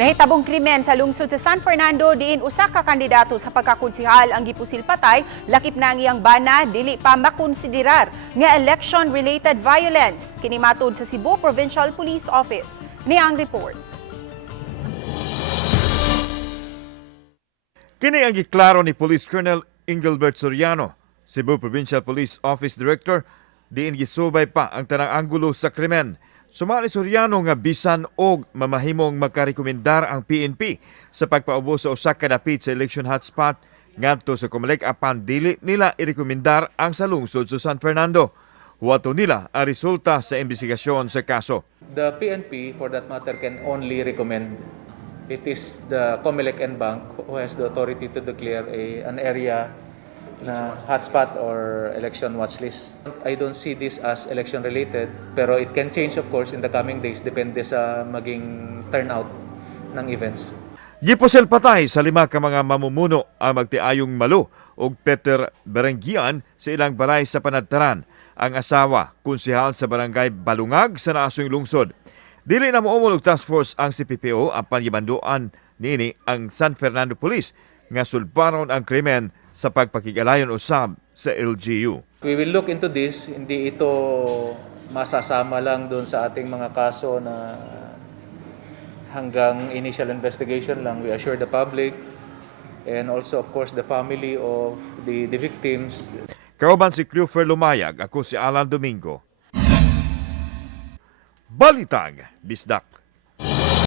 Nahitabong krimen sa lungsod sa San Fernando diin usa ka kandidato sa pagkakonsihal ang gipusil patay, lakip na ang iyang bana dili pa makonsiderar nga election-related violence. Kini matud sa Cebu Provincial Police Office. Niang report. Kini ang giklaro ni Police Colonel Engelbert Soriano, Cebu Provincial Police Office Director, diin gisubay pa ang tanang anggulo sa krimen. Sumali Soriano nga bisan og mamahimong makarekomendar ang PNP sa pagpaubo sa usa ka dapit sa election hotspot ngadto sa Comelec apan dili nila irekomendar ang sa lungsod sa San Fernando. Huwato nila ang resulta sa investigasyon sa kaso. The PNP, for that matter, can only recommend. It is the Comelec and Bank who has the authority to declare an area na hotspot or election watch list. I don't see this as election related, pero it can change of course in the coming days depende sa maging turnout ng events. Gipusil patay sa 5 ka mga mamumuno ang magtiayong Malo ug Peter Berenggian sa ilang balay sa Panadtaran. Ang asawa, konsehal sa barangay Balungag sa Naasong Lungsod. Dili na moumol og task force ang CPPO apan gibanduan nini ang San Fernando Police nga sulbaron ang krimen sa pagpakigalayon usab sa LGU. We will look into this, hindi ito masasama lang doon sa ating mga kaso na hanggang initial investigation lang. We assure the public and also of course the family of the victims. Kauban si Clufer Lumayag, ako si Alan Domingo. Balitang Bisdak.